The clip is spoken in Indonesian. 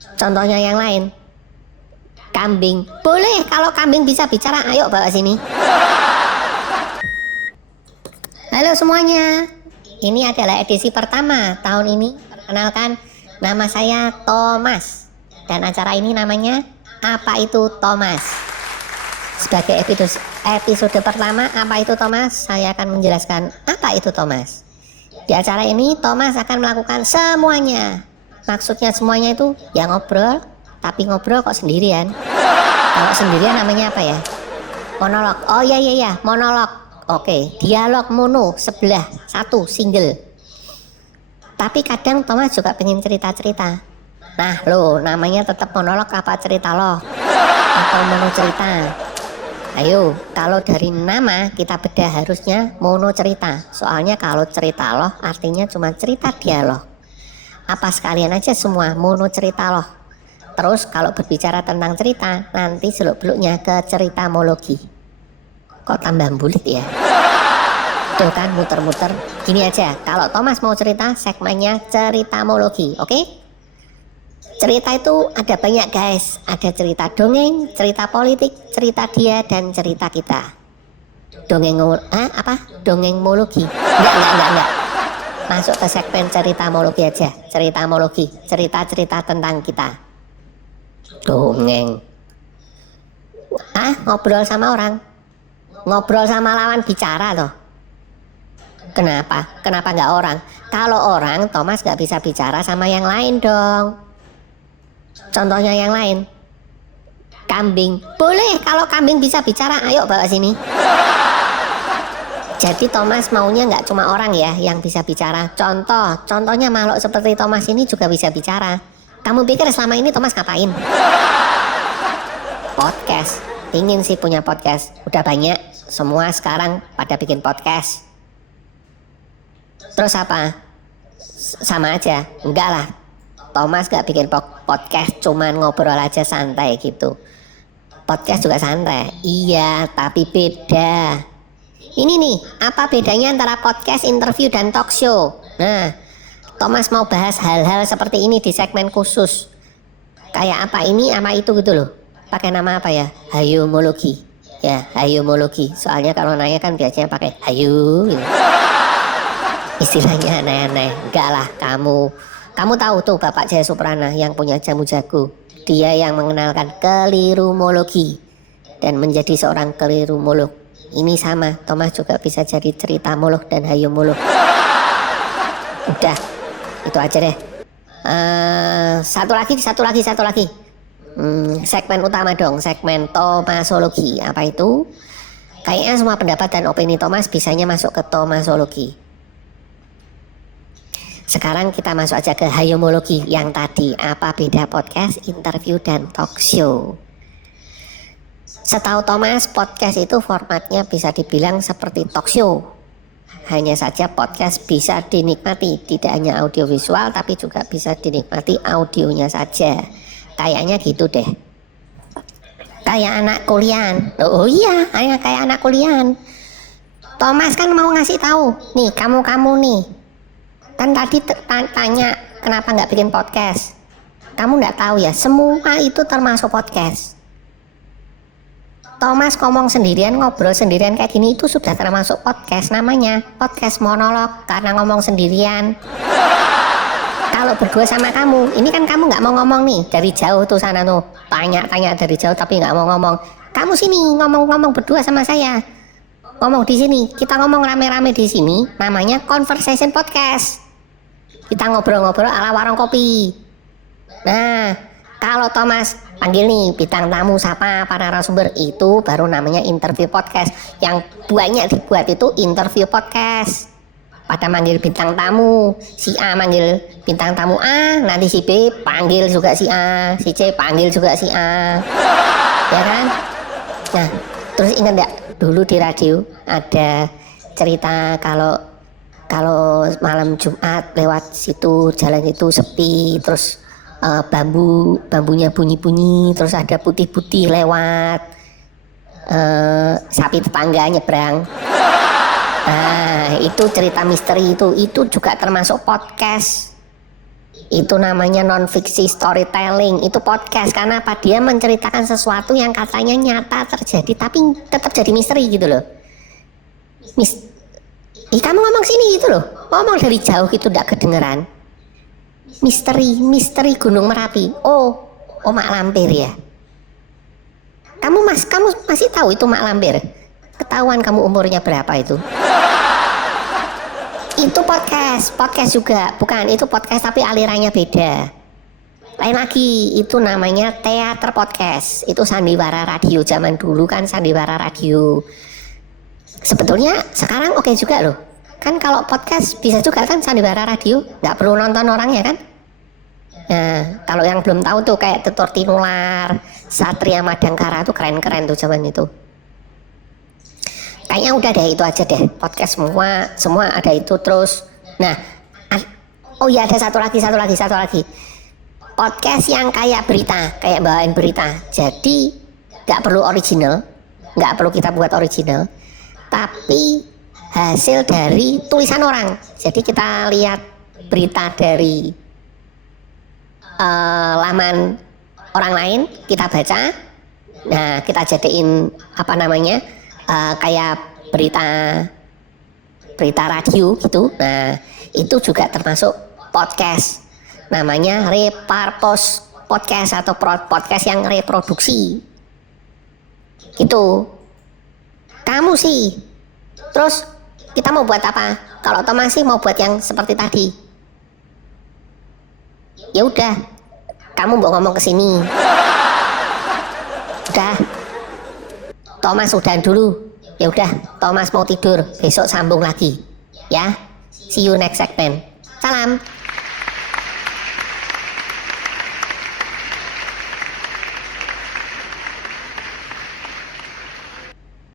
Contohnya yang lain. Kambing. Boleh, kalau kambing bisa bicara, ayo bawa sini. Halo semuanya. Ini adalah edisi pertama tahun ini. Perkenalkan, nama saya Thomas. Dan acara ini namanya Apa Itu Thomas. Sebagai episode pertama Apa Itu Thomas, saya akan menjelaskan apa itu Thomas. Di acara ini Thomas akan melakukan semuanya. Maksudnya semuanya itu ya ngobrol, tapi ngobrol kok sendirian. Kalau sendirian namanya apa ya? Monolog. Oh iya, monolog. Oke, dialog mono sebelah satu single. Tapi kadang Thomas juga pengen cerita-cerita. Nah lo namanya tetap monolog apa cerita lo? Atau mono cerita? Ayo, kalau dari nama kita bedah harusnya mono cerita. Soalnya kalau cerita lo artinya cuma cerita dialog. Apa sekalian aja semua mono cerita loh. Terus kalau berbicara tentang cerita, nanti seluk-beluknya ke ceritamologi. Kok tambah bulit ya? Tuh kan muter-muter. Gini aja, kalau Thomas mau cerita segmennya ceritamologi, oke? Cerita itu ada banyak guys. Ada cerita dongeng, cerita politik, cerita dia, dan cerita kita. Dongengmologi? Enggak. Masuk ke segmen ceritamologi aja. Ceritamologi, cerita-cerita tentang kita. Dongeng. Ngobrol sama orang. Ngobrol sama lawan bicara loh. Kenapa? Kenapa nggak orang? Kalau orang, Thomas nggak bisa bicara sama yang lain dong. Contohnya yang lain. Kambing. Boleh, kalau kambing bisa bicara, ayo bawa sini. Jadi Thomas maunya nggak cuma orang ya yang bisa bicara. Contohnya makhluk seperti Thomas ini juga bisa bicara. Kamu pikir selama ini Thomas ngapain? Podcast. Ingin sih punya podcast. Udah banyak. Semua sekarang pada bikin podcast. Terus apa? Sama aja. Enggak lah. Thomas gak bikin podcast, cuman ngobrol aja santai gitu. Podcast juga santai. Iya, tapi beda. Ini nih, apa bedanya antara podcast, interview, dan talk show? Nah, Thomas mau bahas hal-hal seperti ini di segmen khusus. Kayak apa ini, apa itu gitu loh. Pakai nama apa ya? Hayumologi. Ya, hayumologi. Soalnya kalau nanya kan biasanya pakai hayu gitu. Istilahnya aneh-aneh. Enggak lah, kamu tahu tuh Bapak Jaya Suprana yang punya jamu jago. Dia yang mengenalkan kelirumologi dan menjadi seorang kelirumolog. Ini sama, Thomas juga bisa jadi ceritamolog dan hayumolog. Udah, itu aja deh. Satu lagi. Segmen utama dong, segmen Thomasologi. Apa itu? Kayaknya semua pendapat dan opini Thomas bisanya masuk ke Thomasologi. Sekarang kita masuk aja ke hayumologi yang tadi. Apa beda podcast, interview, dan talk show? Setahu Thomas, podcast itu formatnya bisa dibilang seperti talk show. Hanya saja podcast bisa dinikmati, tidak hanya audiovisual tapi juga bisa dinikmati audionya saja. Kayaknya gitu deh. Kayak anak kuliahan. Oh iya, kayak anak kuliahan. Thomas kan mau ngasih tahu, nih kamu nih. Kan tadi tanya kenapa nggak bikin podcast. Kamu nggak tahu ya, semua itu termasuk podcast. Thomas ngomong sendirian, ngobrol sendirian kayak gini itu sudah termasuk podcast. Namanya podcast monolog karena ngomong sendirian. Kalau berdua sama kamu, ini kan kamu nggak mau ngomong nih dari jauh tuh sana tuh, tanya dari jauh tapi nggak mau ngomong. Kamu sini ngomong berdua sama saya. Ngomong di sini, kita ngomong rame-rame di sini, namanya conversation podcast. Kita ngobrol-ngobrol ala warung kopi. Nah, kalau Thomas panggil nih bintang tamu siapa para narasumber, itu baru namanya interview podcast. Yang banyak dibuat itu interview podcast. Pada manggil bintang tamu, si A manggil bintang tamu A, nanti si B panggil juga si A, si C panggil juga si A. Ya kan? Nah, terus ingat gak dulu di radio ada cerita kalau malam Jumat lewat situ jalan itu sepi, terus bambunya bunyi-bunyi, terus ada putih-putih lewat, sapi tetangga nyebrang. Nah, itu cerita misteri itu juga termasuk podcast. Itu namanya non-fiksi storytelling. Itu podcast karena apa? Dia menceritakan sesuatu yang katanya nyata terjadi tapi tetap jadi misteri gitu loh. Kamu ngomong sini gitu loh. Ngomong dari jauh gitu gak kedengeran. Misteri Gunung Merapi. Oh Mak Lampir ya. Kamu masih tahu itu Mak Lampir? Ketahuan kamu umurnya berapa itu. Itu podcast juga. Bukan, itu podcast tapi alirannya beda. Lain lagi, itu namanya teater podcast. Itu sandiwara radio zaman dulu kan, sandiwara radio. Sebetulnya sekarang oke juga loh. Kan kalau podcast bisa juga kan sandiwara radio, nggak perlu nonton orangnya kan. Nah, kalau yang belum tahu tuh kayak Tutur Tinular, Satria Madangkara tuh keren-keren tuh zaman itu. Kayaknya udah deh itu aja deh, podcast semua ada itu terus. Nah, oh iya ada satu lagi. Podcast yang kayak berita, kayak bawain berita. Jadi nggak perlu original, nggak perlu kita buat original, tapi hasil dari tulisan orang. Jadi kita lihat berita dari laman orang lain, kita baca. Nah, kita jadiin kayak berita radio gitu. Nah, itu juga termasuk podcast. Namanya repurpose podcast atau podcast yang reproduksi. Gitu. Kamu sih. Terus kita mau buat apa? Kalau Thomas sih mau buat yang seperti tadi. Ya udah, kamu mau ngomong ke sini. Udah. Thomas udahan dulu. Ya udah, Thomas mau tidur. Besok sambung lagi. Ya. See you next segment. Salam.